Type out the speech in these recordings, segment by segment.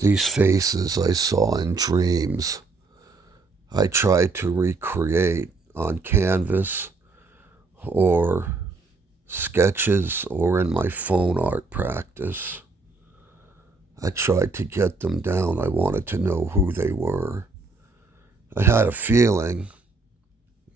These faces I saw in dreams, I tried to recreate on canvas or sketches or in my phone art practice. I tried to get them down. I wanted to know who they were. I had a feeling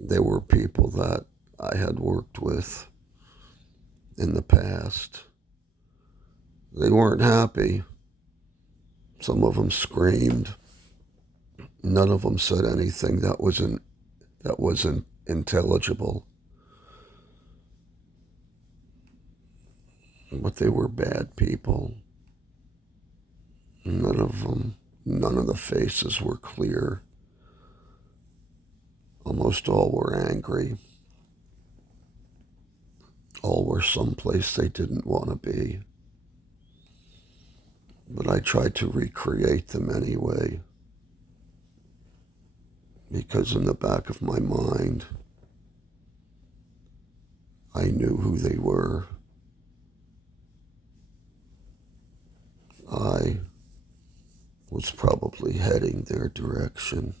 they were people that I had worked with in the past. They weren't happy. Some of them screamed. None of them said anything that wasn't intelligible. But they were bad people. None of the faces were clear. Almost all were angry. All were someplace they didn't want to be. But I tried to recreate them anyway. Because in the back of my mind, I knew who they were. I was probably heading their direction.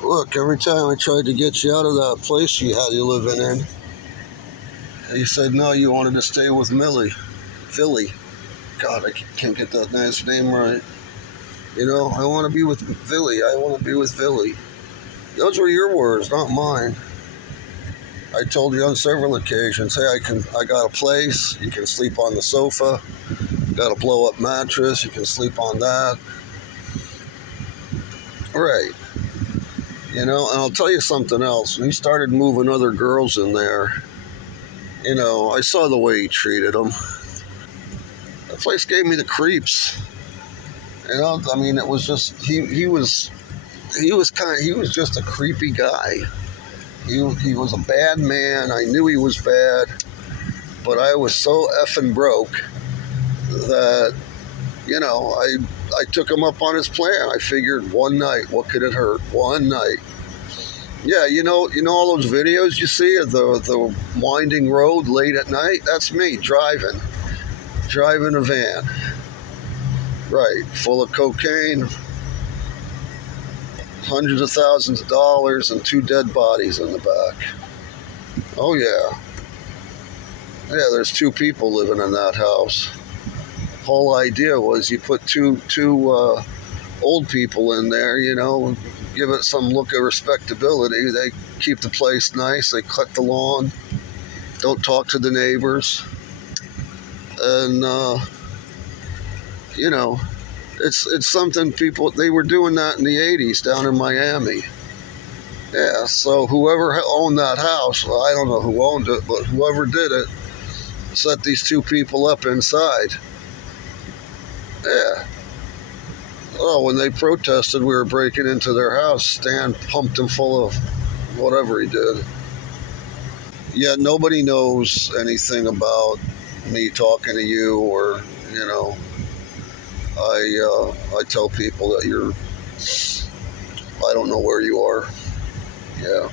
Look, every time I tried to get you out of that place you had you living in, you said no, you wanted to stay with Millie. Philly. God, I can't get that nice name right. I want to be with Philly. I want to be with Philly. Those were your words, not mine. I told you on several occasions, hey, I got a place. You can sleep on the sofa. Got a blow-up mattress. You can sleep on that. Right. And I'll tell you something else. When he started moving other girls in there, I saw the way he treated them. That place gave me the creeps. It was just he was just a creepy guy. He was a bad man. I knew he was bad, but I was so effing broke that I took him up on his plan. I figured one night, what could it hurt? One night. Yeah, all those videos you see of the winding road late at night? That's me driving a van. Right, full of cocaine, hundreds of thousands of dollars, and 2 dead bodies in the back. Oh yeah. Yeah, there's 2 people living in that house. Whole idea was you put two old people in there, give it some look of respectability. They keep the place nice. They cut the lawn, don't talk to the neighbors, and you know, it's something people they were doing that in the '80s down in Miami. Yeah, so whoever owned that house, well, I don't know who owned it, but whoever did it set these two people up inside. Yeah. Oh, when they protested, we were breaking into their house. Stan pumped them full of whatever he did. Yeah, nobody knows anything about me talking to you, or you know, I tell people that I don't know where you are. Yeah.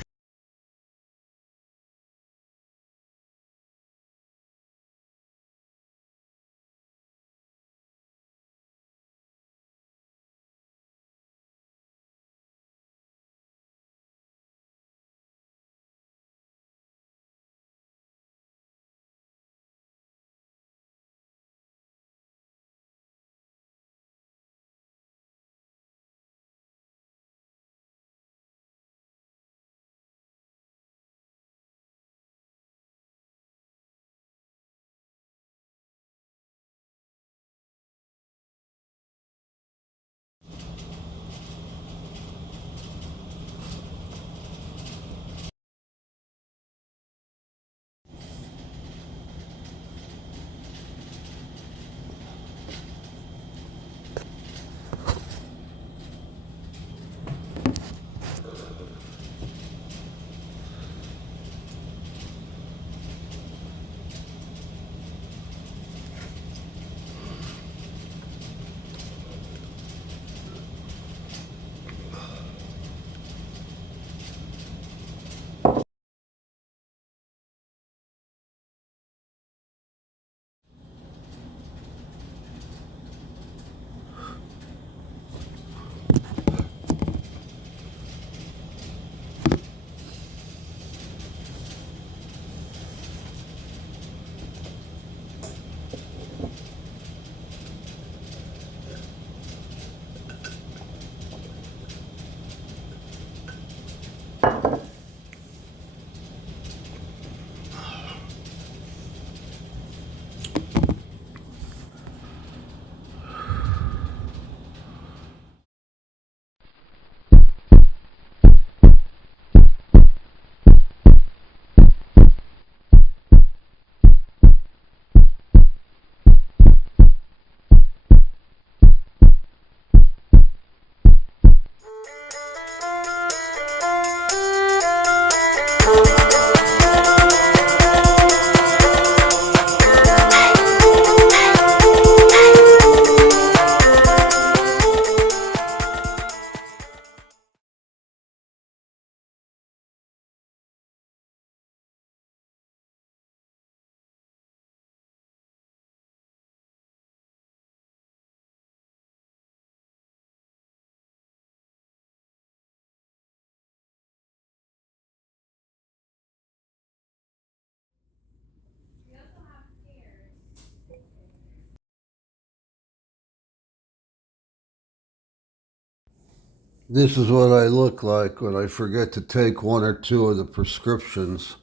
This is what I look like when I forget to take one or two of the prescriptions.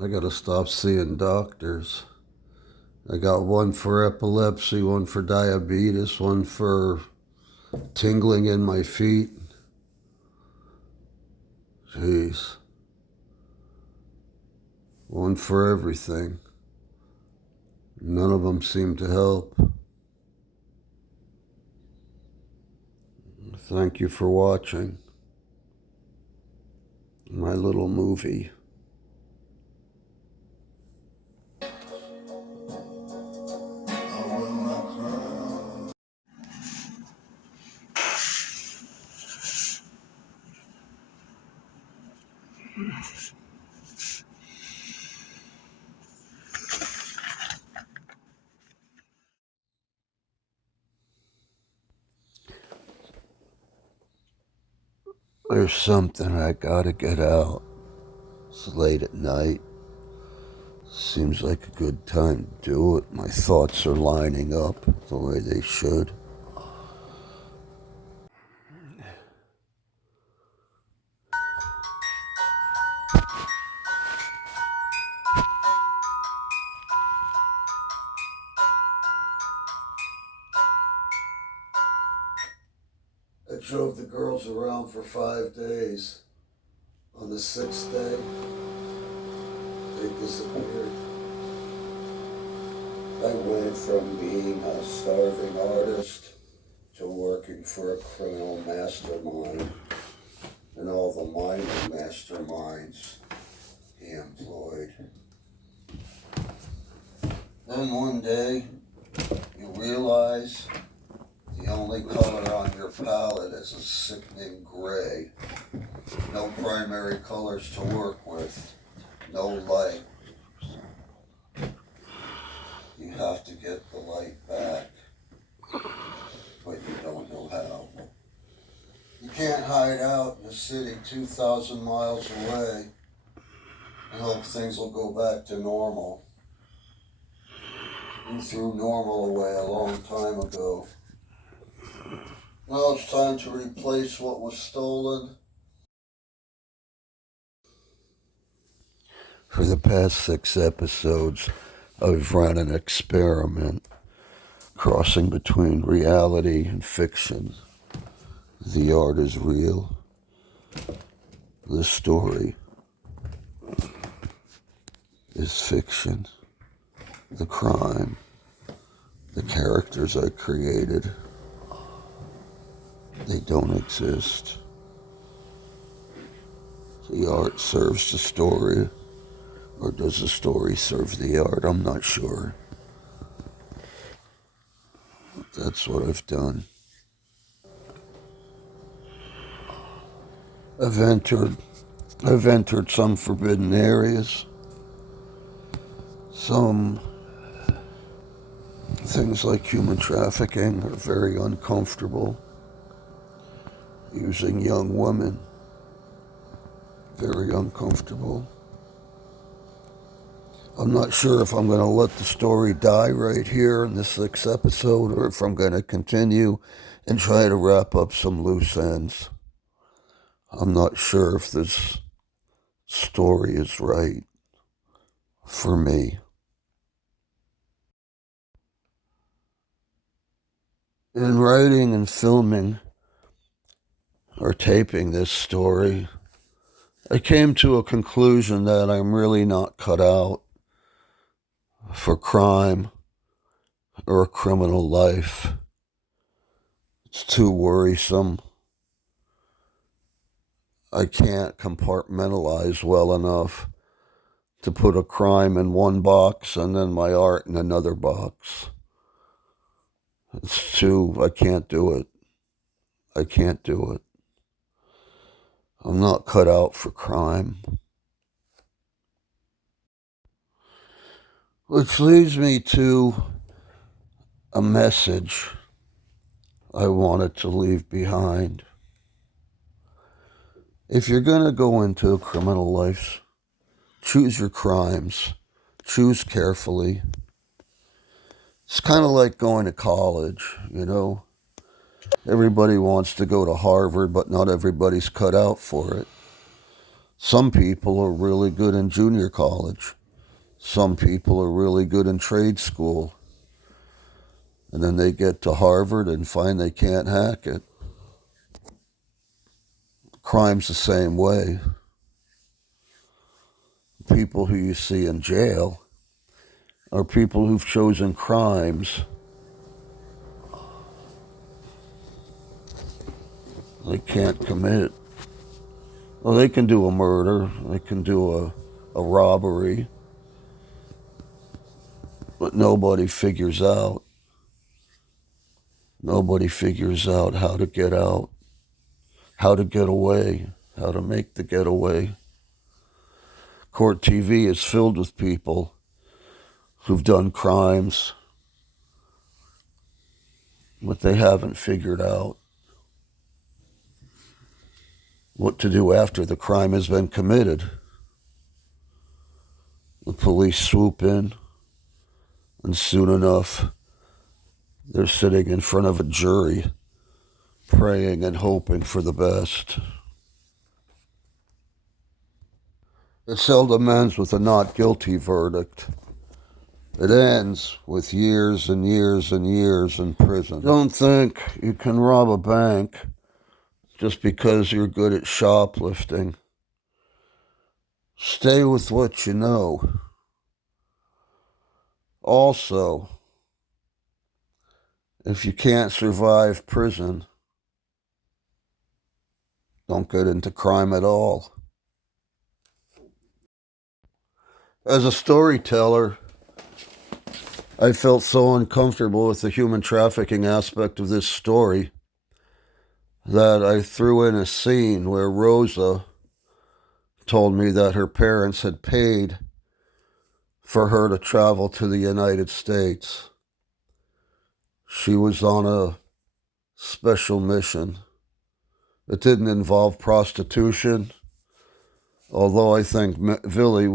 I gotta stop seeing doctors. I got one for epilepsy, one for diabetes, one for tingling in my feet. Jeez. One for everything. None of them seem to help. Thank you for watching my little movie. There's something I gotta get out. It's late at night. Seems like a good time to do it. My thoughts are lining up the way they should. I drove the girls around for 5 days. On the sixth day, they disappeared. I went from being a starving artist to working for a criminal mastermind and all the minor masterminds he employed. Then one day, you realize the only color on your palette is a sickening gray. No primary colors to work with. No light. You have to get the light back, but you don't know how. You can't hide out in a city 2,000 miles away and hope things will go back to normal. You threw normal away a long time ago. Now it's time to replace what was stolen. For the past 6 episodes, I've run an experiment crossing between reality and fiction. The art is real. The story is fiction. The crime, the characters I created, they don't exist. The art serves the story, or does the story serve the art? I'm not sure. That's what I've done. I've entered some forbidden areas. Some things like human trafficking are very uncomfortable. Using young women, very uncomfortable. I'm not sure if I'm going to let the story die right here in this 6th episode or if I'm going to continue and try to wrap up some loose ends. I'm not sure if this story is right for me. In writing and filming or taping this story, I came to a conclusion that I'm really not cut out for crime or a criminal life. It's too worrisome. I can't compartmentalize well enough to put a crime in one box and then my art in another box. I can't do it. I can't do it. I'm not cut out for crime. Which leads me to a message I wanted to leave behind. If you're going to go into a criminal life, choose your crimes. Choose carefully. It's kind of like going to college, you know. Everybody wants to go to Harvard, but not everybody's cut out for it. Some people are really good in junior college. Some people are really good in trade school. And then they get to Harvard and find they can't hack it. Crime's the same way. People who you see in jail are people who've chosen crimes they can't commit. Well, they can do a murder, they can do a robbery, but nobody figures out how to get out, how to get away, how to make the getaway. Court TV is filled with people who've done crimes, but they haven't figured out what to do after the crime has been committed. The police swoop in, and soon enough, they're sitting in front of a jury, praying and hoping for the best. It seldom ends with a not guilty verdict. It ends with years and years and years in prison. Don't think you can rob a bank just because you're good at shoplifting. Stay with what you know. Also, if you can't survive prison, don't get into crime at all. As a storyteller, I felt so uncomfortable with the human trafficking aspect of this story that I threw in a scene where Rosa told me that her parents had paid for her to travel to the United States. She was on a special mission. It didn't involve prostitution, although I think Villy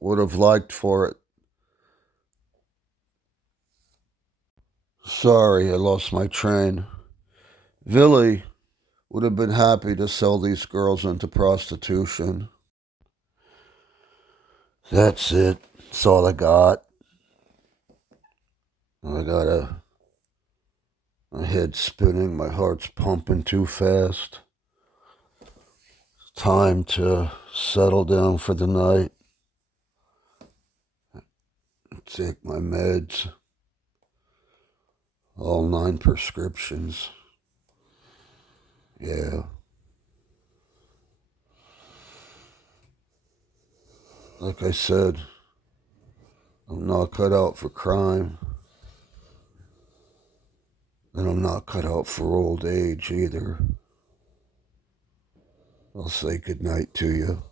would have liked for it. Sorry, I lost my train. Villy would have been happy to sell these girls into prostitution. That's it. That's all I got. I got my head spinning, my heart's pumping too fast. Time to settle down for the night. Take my meds. All 9 prescriptions. Yeah. Like I said, I'm not cut out for crime. And I'm not cut out for old age either. I'll say goodnight to you.